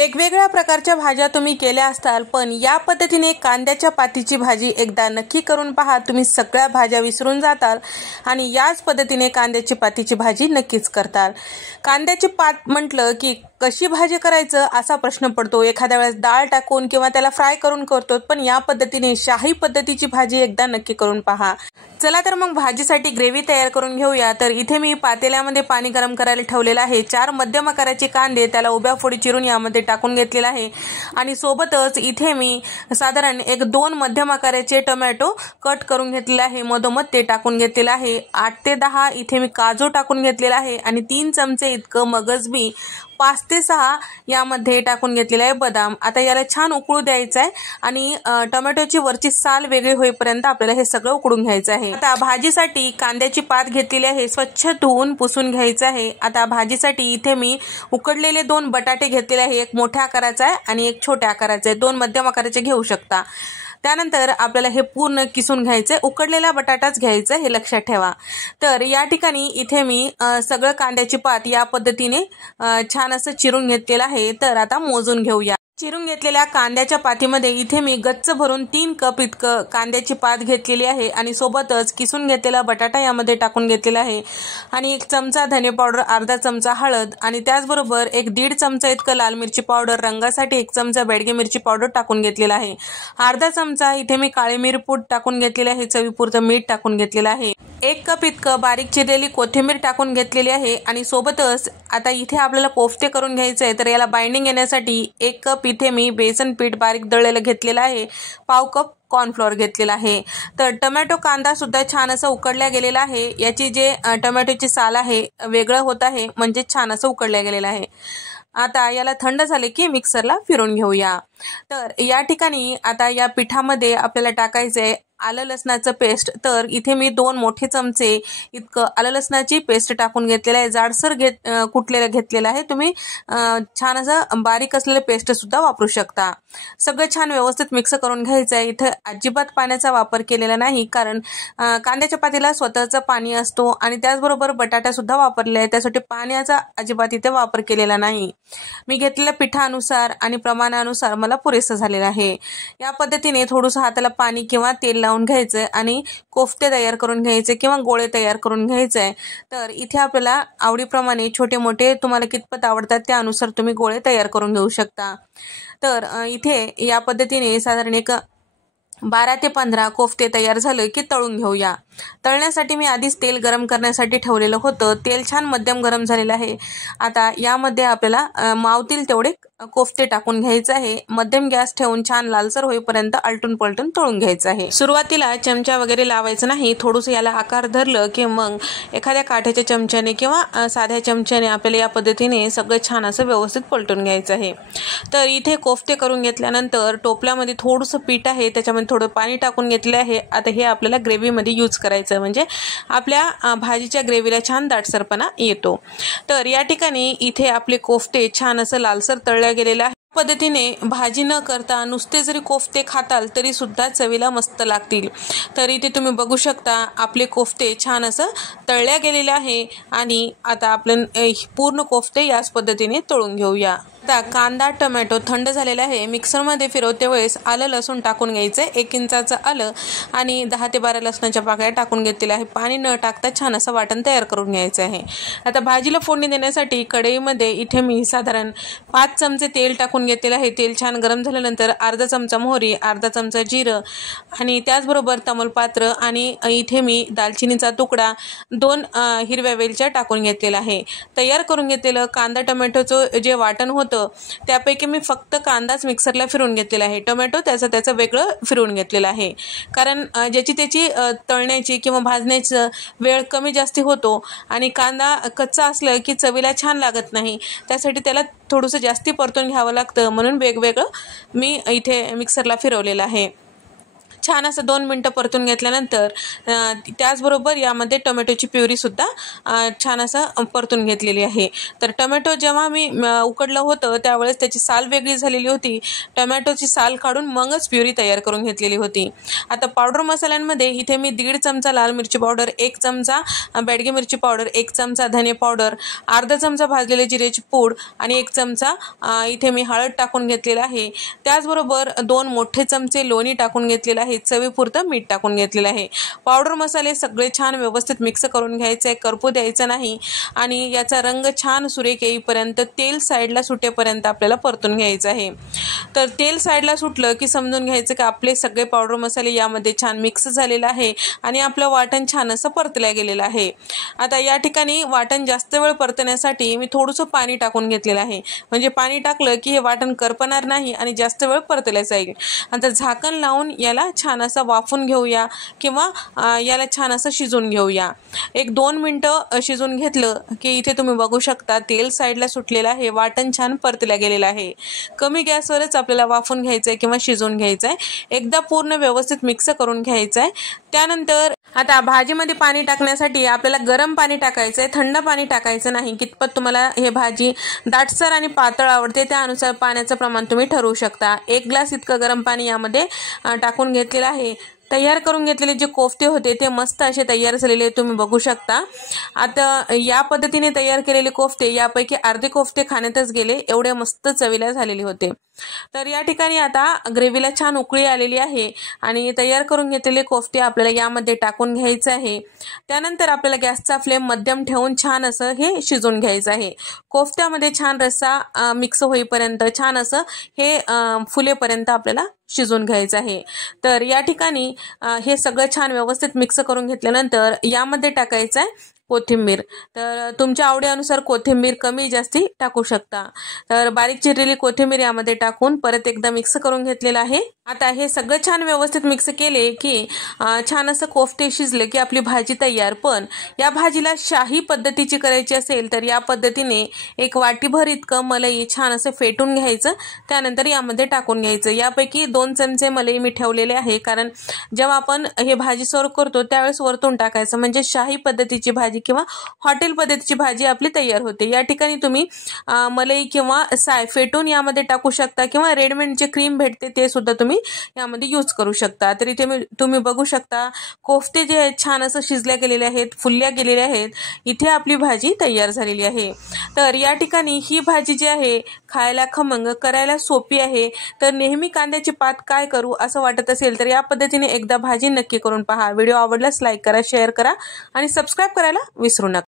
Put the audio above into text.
वेगवेगळ्या प्रकारच्या भाज्या तुम्ही केल्या असताल, पण या पद्धतीने कांद्याच्या पातीची भाजी एकदा नक्की करून पहा. तुम्ही सगळ्या भाज्या विसरून जाताल आणि याच पद्धतीने कांद्याची पातीची भाजी नक्कीच करताल. कांद्याची पात म्हटलं की कशी भाजी करायचं असा प्रश्न पडतो. एखाद्या वेळेस डाळ टाकून किंवा त्याला फ्राय करून करतो, पण या पद्धतीने शाही पद्धतीची भाजी एकदा नक्की करून पहा. चला तर मग भाजीसाठी ग्रेव्ही तयार करून घेऊया. तर इथे मी पातेल्यामध्ये पाणी गरम करायला ठेवलेलं आहे. 4 मध्यम आकाराचे कांदे त्याला उभ्या फोडी चिरून यामध्ये टाकून घेतलेला आहे आणि सोबतच इथे मी साधारण 2 मध्यम आकाराचे टोमॅटो कट करून घेतलेले आहे. मधोमध ते टाकून घेतलेलं आहे. 8 ते 10 इथे मी काजू टाकून घेतलेला आहे आणि 3 चमचे इतकं मगज बी, 5 ते 6 यामध्ये टाकून घेतलेला आहे बदाम. आता याला छान उकळू द्यायचं आहे आणि टोमॅटोची वरची साल वेगळी होईपर्यंत आपल्याला हे सगळं उकडून घ्यायचं आहे. आता भाजीसाठी कांद्याची पात घेतलेली आहे, स्वच्छ धुवून पुसून घ्यायचं आहे. आता भाजीसाठी इथे मी उकडलेले 2 बटाटे घेतलेले आहे. एक मोठ्या आकाराचा आहे आणि एक छोट्या आकाराचा आहे. 2 मध्यम आकाराचे घेऊ शकता. त्यानंतर आपल्याला हे पूर्ण किसून घ्यायचंय. उकडलेला बटाटाच घ्यायचा हे लक्षात ठेवा. तर या ठिकाणी इथे मी सगळं कांद्याची पात या पद्धतीने छान असं चिरून घेतलेलं आहे. तर आता मोजून घेऊया. चिरून घेतलेल्या कांद्याच्या पातीमध्ये इथे मी गच्च भरून 3 कप इतकं कांद्याची पात घेतलेली आहे आणि सोबतच किसून घेतलेला बटाटा यामध्ये टाकून घेतलेला आहे आणि 1 चमचा धने पावडर, अर्धा चमचा हळद आणि त्याचबरोबर 1.5 चमचा इतकं लाल मिरची पावडर, रंगासाठी 1 चमचा बेडगी मिरची पावडर टाकून घेतलेला आहे. अर्धा चमचा इथे मी काळे मिरपूड टाकून घेतलेले आहे. चवीपुरतं मीठ टाकून घेतलेलं आहे. 1 कप इतकं बारीक चिरलेली कोथिंबीर टाकून घेतलेली आहे आणि सोबतच आता इथे आपल्याला कोफ्ते करून घ्यायचे आहे. तर याला बाइंडिंग येण्यासाठी 1 कप इथे मी बेसन पीठ बारीक दळलेलं घेतलेलं आहे. पाव कप कॉर्नफ्लोअर घेतलेला आहे. तर टोमॅटो कांदा सुद्धा छान असं उकडल्या गेलेला आहे. याची जे टोमॅटोची साल आहे वेगळं होत आहे, म्हणजे छान असं उकडल्या गेलेलं आहे. आता याला थंड झाले की मिक्सरला फिरून घेऊया. तर या ठिकाणी आता या पिठामध्ये आपल्याला टाकायचंय आलं लसणाचं पेस्ट. तर इथे मी 2 मोठे चमचे इतकं आलं लसणाची पेस्ट टाकून घेतलेलं आहे. जाडसर कुटलेलं घेतलेलं आहे. तुम्ही छान असं बारीक असलेलं पेस्ट सुद्धा वापरू शकता. सगळं छान व्यवस्थित मिक्स करून घ्यायचं आहे. इथं अजिबात पाण्याचा वापर केलेला नाही, कारण कांद्याच्या पातीला स्वतःचं पाणी असतो आणि त्याचबरोबर बटाटा सुद्धा वापरले आहे, त्यासाठी पाण्याचा अजिबात इथे वापर केलेला नाही. मी घेतलेल्या पिठानुसार आणि प्रमाणानुसार मला पुरेसं झालेलं आहे. या पद्धतीने थोडंसं हाताला पाणी किंवा तेल लावून घ्यायचंय आणि कोफ्ते तयार करून घ्यायचे किंवा गोळे तयार करून घ्यायचे. तर इथे आपल्याला आवडीप्रमाणे छोटे मोठे तुम्हाला कितपत आवडतात त्यानुसार तुम्ही गोळे तयार करून घेऊ शकता. तर इथे या पद्धतीने साधारण 12 ते 15 कोफ्ते तयार झाले की तळून घेऊया. तळण्यासाठी मी आधीच तेल गरम करण्यासाठी ठेवलेलं होतं. तेल छान मध्यम गरम झालेलं आहे. आता यामध्ये आपल्याला मावतील तेवढे कोफ्ते टाकून घ्यायचे आहे. मध्यम गॅस ठेवून छान लालसर होईपर्यंत आलटून पलटून तळून घ्यायचं आहे. सुरुवातीला चमचा वगैरे लावायचं नाही. थोडंसं याला आकार धरलं की मग एखाद्या काठ्याच्या चमच्याने किंवा साध्या चमच्याने आपल्याला या पद्धतीने सगळं छान असं व्यवस्थित पलटून घ्यायचं आहे. तर इथे कोफ्ते करून घेतल्यानंतर टोपल्यामध्ये थोडंसं पीठ आहे, त्याच्यामध्ये थोडं पाणी टाकून घेतलं आहे. आता हे आपल्याला ग्रेव्हीमध्ये यूज करायचं, म्हणजे आपल्या भाजीच्या ग्रेव्हीला छान दाटसरपणा येतो. तर या ठिकाणी इथे आपले कोफ्ते छान असं लालसर तळल्या गेलेलं आहे. पद्धतीने भाजी न करता नुसते जरी कोफ्ते खाताल तरी सुद्धा चवीला मस्त लागतील. तर इथे तुम्ही बघू शकता आपले कोफ्ते छान असं तळल्या गेलेले आहे आणि आता आपण पूर्ण कोफ्ते याच पद्धतीने तळून घेऊया. आता कांदा टोमॅटो थंड झालेला आहे. मिक्सरमध्ये फिरवते वेळेस आलं लसूण टाकून घ्यायचं. 1 इंचाचं आलं आणि 10 ते 12 लसणाच्या पाकळ्या टाकून घेतलेल्या आहे. पाणी न टाकता छान असं वाटण तयार करून घ्यायचं आहे. आता भाजीला फोडणी देण्यासाठी कढईमध्ये इथे मी साधारण 5 चमचे तेल टाकून घेतलेलं आहे. तेल छान गरम झाल्यानंतर अर्धा चमचा मोहरी, अर्धा चमचा जिरं आणि त्याचबरोबर तमालपत्र आणि इथे मी दालचिनीचा तुकडा, 2 हिरव्या वेलच्या टाकून घेतलेला आहे. तयार करून घेतलेलं कांदा टोमॅटोचं जे वाटण होतं त्यापैकी मी फक्त कांदाच मिक्सरला फिरून घेतलेला आहे. टोमॅटो त्याचं वेगळं फिरून घेतलेलं आहे, कारण ज्याची त्याची तळण्याची किंवा भाजण्याची वेळ कमी जास्ती होतो आणि कांदा कच्चा असलं की चवीला छान लागत नाही. त्यासाठी त्याला थोडंसं जास्ती परतून घ्यावं लागतं, म्हणून वेगवेगळं मी इथे मिक्सरला फिरवलेलं आहे. छान असं 2 मिनटं परतून घेतल्यानंतर त्याचबरोबर यामध्ये टोमॅटोची प्युरी सुद्धा छान असं परतून घेतलेली आहे। तर टोमॅटो जेव्हा मी उकडलं होतं त्यावेळेस त्याची साल वेगळी झालेली होती, टोमॅटोची साल काढून मगच प्युरी तयार करून घेतलेली होती। आता पावडर मसाल्यांमध्ये इथे मी 1.5 चमचा लाल मिरची पावडर, 1 चमचा बेडगी मिरची पावडर, 1 चमचा धने पावडर, अर्धा चमचा भाजलेले जिऱ्याची पूड आणि 1 चमचा इथे मी हळद टाकून घेतलेला आहे। त्याचबरोबर 2 मोठे चमचे लोणी टाकून घेतलेला आहे, चवीपुरतं मीठ टाकून घेतलेलं आहे। पावडर मसाले सगळे छान व्यवस्थित मिक्स करून घ्यायचे आहे, करपू द्यायचं नाही आणि याचा रंग छान सुरेख येईपर्यंत तेल साईडला सुटेपर्यंत आपल्याला परतून घ्यायचं आहे। तर तेल साईडला सुटलं की समजून घ्यायचं की आपले सगळे पावडर मसाले यामध्ये छान मिक्स झालेलं आहे आणि आपलं वाटण छान असं परतलं गेलेलं आहे। आता या ठिकाणी वाटण जास्त वेळ परतण्यासाठी मी थोडंसं पाणी टाकून घेतलेलं आहे, म्हणजे पाणी टाकलं की हे वाटण करपणार नाही आणि जास्त वेळ परतलं जाईल। आता झाकण लावून याला छान असं वाफून घेऊया किंवा याला छान असं शिजून घेऊया। 1-2 मिनटं शिजून घेतलं की इथे तुम्ही बघू शकता तेल साईडला सुटलेलं आहे, वाटण छान परतलं गेलेलं आहे। कमी गॅसवरच आपल्याला वाफून घ्यायचं आहे किंवा शिजवून घ्यायचं आहे, एकदा पूर्ण व्यवस्थित मिक्स करून घ्यायचं आहे। त्यानंतर आता भाजीमध्ये पाणी टाकण्यासाठी आपल्याला गरम पाणी टाकायचं आहे, थंड पाणी टाकायचं नाही। कितपत तुम्हाला हे भाजी दाटसर आणि पातळ आवडते त्यानुसार पाण्याचं प्रमाण तुम्ही ठरवू शकता। 1 ग्लास इतकं गरम पाणी यामध्ये टाकून घेतलेलं आहे। तयार करून घेतलेले जे कोफ्ते होते ते मस्त असे तयार झालेले तुम्ही बघू शकता। आता या पद्धतीने तयार केलेले कोफ्ते यापैकी अर्धे कोफ्ते खाण्यातच गेले, एवढे मस्त चवीला झालेले होते। तर या ठिकाणी आता ग्रेव्हीला छान उकळी आलेली आहे आणि तयार करून घेतलेले कोफ्ते आपल्याला यामध्ये टाकून घ्यायचं आहे। त्यानंतर आपल्याला गॅसचा फ्लेम मध्यम ठेवून छान असं हे शिजवून घ्यायचं आहे। कोफ्त्यामध्ये छान रस्सा मिक्स होईपर्यंत छान असं हे फुलेपर्यंत आपल्याला शिजवून घ्यायचं आहे। तर या ठिकाणी हे सगळं छान व्यवस्थित मिक्स करून घेतल्यानंतर यामध्ये टाकायचं आहे कोथिंबीर। तर तुमच्या आवडीनुसार कोथिंबीर कमी जास्ती टाकू शकता। तर बारीक चिरलेली कोथिंबीर यामध्ये टाकून परत एकदा मिक्स करून घेतलेलं आहे। आता हे सगळं छान व्यवस्थित मिक्स केले की छान असं कोफ्ते शिजले की आपली भाजी तयार। पण या भाजीला शाही पद्धतीची करायची असेल तर या पद्धतीने 1 वाटीभर इतकं मलाई छान असं फेटून घ्यायचं, त्यानंतर यामध्ये टाकून घ्यायचं। यापैकी 2 चमचे मलाई मी ठेवलेले आहे, कारण जेव्हा आपण हे भाजी सर्व करतो त्यावेळेस वरतून टाकायचं, म्हणजे शाही पद्धतीची भाजी किंवा हॉटेल पद्धतीची भाजी आपली तयार होते। या ठिकाणी तुम्ही मलाई किंवा साय फेटून यामध्ये टाकू शकता किंवा रेडीमेड जे क्रीम भेटते ते सुद्धा तुम्ही यामध्ये यूज करू शकता। तर इथे तुम्ही बघू शकता कोफ्ते जे आहेत छान असं शिजल्या गेलेले आहेत, फुलल्या गेलेले आहेत। इथे आपली भाजी तयार झालेली आहे। तर या ठिकाणी ही भाजी जी आहे खायला खमंग, करायला सोपी आहे। तर नेहमी कांद्याची पात काय करू असं वाटत असेल तर या पद्धतीने एकदा भाजी नक्की करून पहा। व्हिडिओ आवडल्यास लाईक करा, शेअर करा आणि सबस्क्राईब करायला विसरू नका।